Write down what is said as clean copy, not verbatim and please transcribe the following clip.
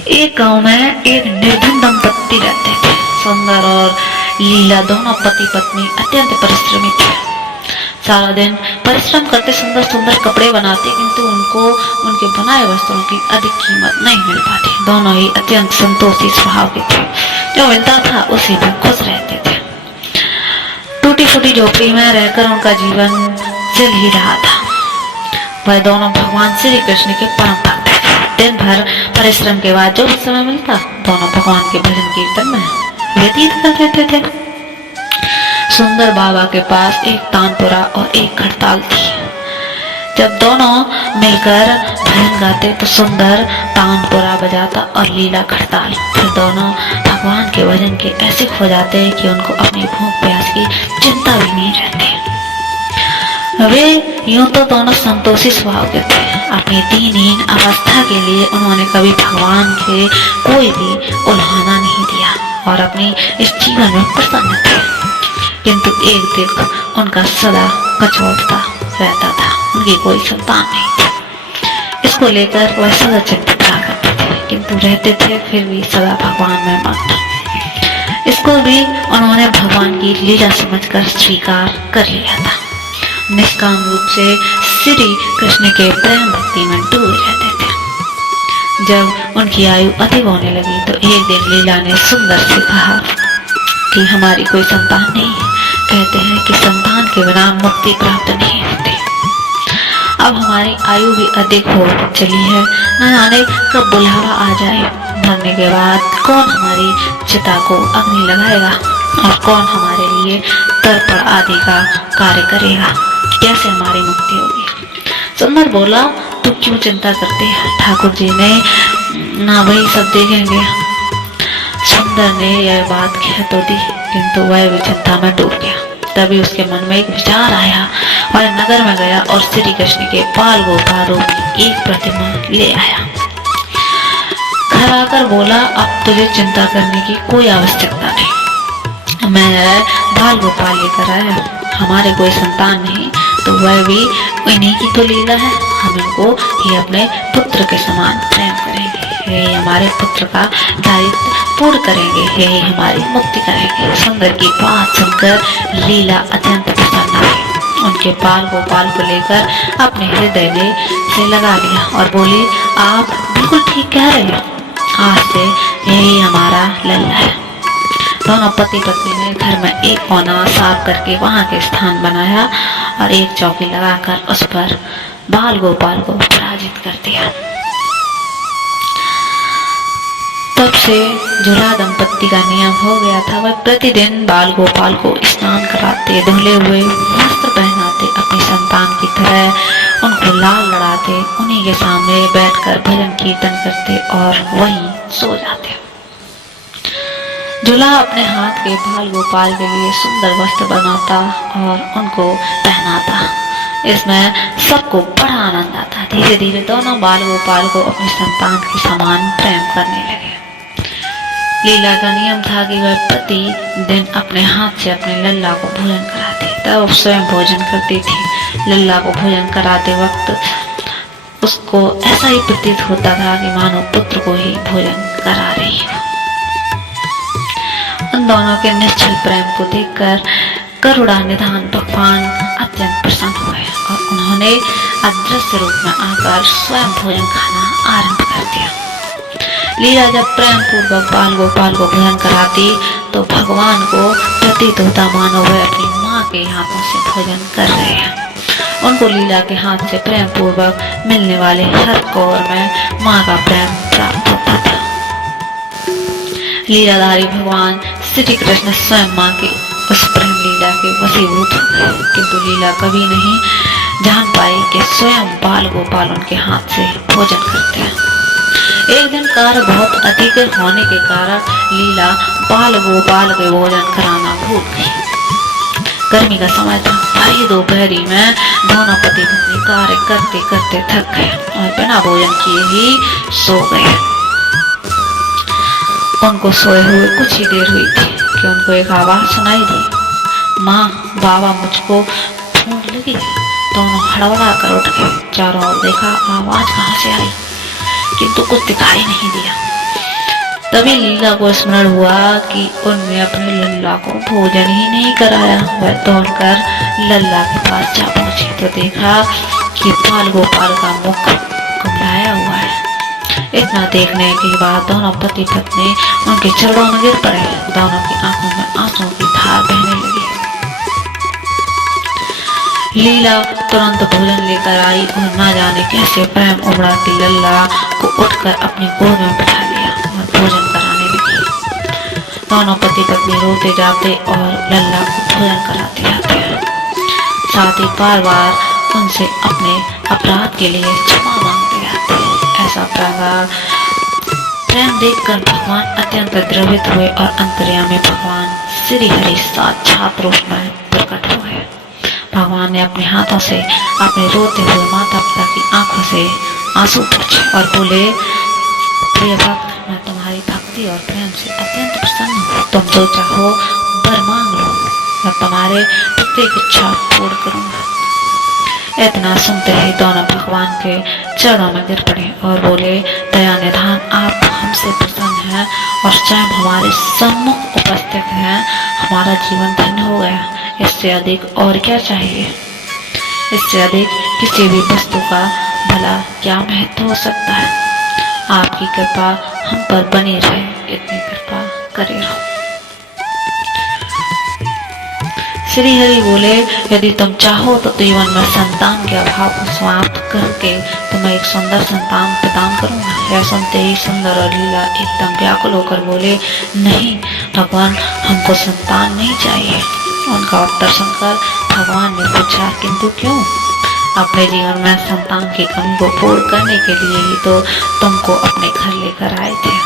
एक गांव में एक निर्धन दंपत्ति रहते थे। सुंदर और लीला दोनों पति पत्नी अत्यंत परिश्रमी थे। सारा दिन परिश्रम करते, सुंदर सुंदर कपड़े बनाते, किंतु उनको उनके बनाए वस्त्रों की अधिक कीमत नहीं मिल पाती। दोनों ही अत्यंत संतोषी स्वभाव के थे। जो मिलता था उसी में खुश रहते थे। टूटी फूटी झोपड़ी में रहकर उनका जीवन चल ही रहा था। वह दोनों भगवान श्री कृष्ण के परम भक्त थे। दिन भर परिश्रम के बाद जो भी समय मिलता, दोनों भगवान के भजन कीर्तन में व्यतीत कर देते थे। सुंदर बाबा के पास एक तानपुरा और एक खड़ताल थी। जब दोनों मिलकर भजन गाते तो सुंदर तानपुरा बजाता और लीला खड़ताल। फिर दोनों भगवान के भजन के ऐसे खो जाते कि उनको अपनी भूख प्यास की चिंता भी नहीं रहती। वे यूं तो दोनों संतोषी स्वभाव के थे। अपनी दीनहीन अवस्था के लिए उन्होंने कभी भगवान के कोई भी उल्हाना नहीं दिया और अपनी इस जीवन में प्रसन्न थे। किंतु एक दुख उनका सदा कचोटता रहता था। उनकी कोई संतान नहीं थी। इसको लेकर वह सदा चिंतित रहा करते थे, किंतु रहते थे फिर भी सदा भगवान में मग्न। इसको भी उन्होंने भगवान की लीला समझकर स्वीकार कर लिया था। निष्काम रूप से श्री कृष्ण के प्रेम भक्ति में डूबे रहते थे। जब उनकी आयु अधिक होने लगी तो एक दिन लीला ने सुंदर से कहा कि हमारी कोई संतान नहीं है। कहते हैं कि संतान के बिना मुक्ति प्राप्त नहीं होती। अब हमारी आयु भी अधिक हो चली है, न जाने कब बुलावा आ जाए। मरने के बाद कौन हमारी चिता को अग्नि लगाएगा और कौन हमारे लिए तर्पण आदि का कार्य करेगा। कैसे हमारी मुक्ति होगी। सुंदर बोला, तू क्यों चिंता करते है, ठाकुर जी ने ना वही सब देखेंगे। सुंदर ने यह बात कह तो दी, किंतु वह भी चिंता में डूब गया। तभी उसके मन में एक विचार आया। वह नगर में गया और श्री कृष्ण के बाल गोपाल रूप की एक प्रतिमा ले आया। घर आकर बोला, अब तुझे चिंता करने की कोई आवश्यकता नहीं। मैं बाल गोपाल लेकर आया। हमारे कोई संतान नहीं तो वह भी इन्हीं की तो लीला है। हम इनको ही अपने पुत्र के समान प्रेम करेंगे। यही हमारे पुत्र का दायित्व पूर्ण करेंगे, यही हमारी मुक्ति करेंगे। सुंदर की बात सुनकर लीला अत्यंत प्रसन्न हुई। उनके बाल गोपाल को लेकर अपने हृदय से लगा लिया और बोली, आप बिल्कुल ठीक कह रहे हो। आज से यही हमारा लल्ला है। दोनों पति पत्नी ने घर में एक कोना साफ करके वहां के स्थान बनाया और एक चौकी लगाकर उस पर बाल गोपाल को पराजित कर दिया। तब से झूला दंपत्ति का नियम हो गया था। वह प्रतिदिन बाल गोपाल को स्नान कराते, धुले हुए वस्त्र पहनाते, अपनी संतान की तरह उनको लाल लड़ाते, उन्हीं के सामने बैठकर भजन कीर्तन करते और वहीं सो जाते। झूला अपने हाथ के बाल गोपाल के लिए सुंदर वस्त्र बनाता और उनको पहनाता। इसमें सबको बड़ा आनंद आता। धीरे धीरे दोनों बाल गोपाल को अपनी संतान के समान प्रेम करने लगे। लीला का नियम था कि वह प्रति दिन अपने हाथ से अपने लल्ला को भोजन कराती, तब स्वयं भोजन करती थी। लल्ला को भोजन कराते वक्त उसको ऐसा ही प्रतीत होता था कि मानो पुत्र को ही भोजन करा रही है। उन दोनों के निश्चल प्रेम को देखकर करुणा निधान भगवान अत्यंत प्रसन्न हुए और उन्होंने अदृश्य रूप में आकर स्वयं भोजन खाना आरंभ कर दिया। लीला जब प्रेम पूर्वक बाल गोपाल को भोजन कराती तो भगवान को प्रतीत होता मानो वह अपनी माँ के हाथों से भोजन कर रहे हैं। उनको लीला के हाथ से प्रेम पूर्वक मिलने वाले हर कौर में माँ का प्रेम प्राप्त होता था। लीलाधारी भगवान श्री कृष्ण स्वयं माँ के उस प्रेम लीला के वशीभूत हो गए, किंतु लीला कभी नहीं जान पाई कि स्वयं बाल गोपाल उनके हाथ से भोजन करते हैं। एक दिन कार्य बहुत अधिक होने के कारण लीला बाल गोपाल के भोजन कराना भूल गई। गर्मी का समय था। भारी दोपहरी में दोनों पति पत्नी कार्य करते करते थक गए और बिना भोजन किए ही सो गए। उनको सोए हुए कुछ ही देर हुई थी कि उनको एक आवाज सुनाई दी, माँ बाबा मुझको ढूंढ लगी। दोनों हड़बड़ा कर उठ गए। चारों ओर देखा, आवाज कहाँ से आई, किंतु कुछ दिखाई नहीं दिया। तभी लीला को स्मरण हुआ कि उनने अपने लल्ला को भोजन ही नहीं कराया। वह दौड़कर लल्ला के पास जा पहुंची तो देखा कि बाल गोपाल का मुख कुमलाया हुआ है। इतना देखने के बाद दोनों पति पत्नी उनके चरणों में गिर पड़े। दोनों की आंखों में आंसुओं की धार बहने लगी। लीला तुरंत भोजन लेकर आई और न जाने कैसे प्रेम उमड़ा कि लल्ला को उठकर अपनी गोद में बिठा लिया और भोजन कराने लगी। दोनों पति पत्नी रोते जाते और लल्ला को भोजन कराते जाते हैं। साथ ही बार बार उनसे अपने अपराध के लिए क्षमा मांगते जाते हैं। ऐसा प्रेम देखकर भगवान अत्यंत द्रवित हुए और अंतर्यामी भगवान श्री हरि साक्षात रूप में प्रकट हो गए। भगवान ने अपने हाथों से अपने रोते हुए माता पिता की आंखों से आंसू पोंछे और बोले, प्रिय भक्त, मैं तुम्हारी भक्ति और प्रेम से अत्यंत प्रसन्न हूँ। तुम जो चाहो वर मांग लो, मैं तुम्हारे प्रत्येक इच्छा पूर्ण करूंगा। इतना सुनते ही दोनों भगवान के चरणों में गिर पड़े और बोले, दया निधान, आप हमसे प्रसन्न हैं और स्वयं हमारे सम्मुख उपस्थित हैं। हमारा जीवन धन्य हो गया। इससे अधिक और क्या चाहिए? इससे अधिक किसी भी वस्तु का भला क्या महत्व हो सकता है? आपकी कृपा हम पर बनी रहे, इतनी कृपा करे रहो। श्री हरि बोले, यदि तुम चाहो तो जीवन में संतान के अभाव को समाप्त करके तुम्हें एक सुंदर संतान प्रदान करूंगा। यह सुनते ही सुंदर और लीला एकदम व्याकुल होकर बोले, नहीं भगवान, हमको संतान नहीं चाहिए। उनका उत्तर सुनकर भगवान ने पूछा, किंतु क्यों? अपने जीवन में संतान की कमी को पूर्ण करने के लिए ही तो तुमको अपने घर लेकर आए थे।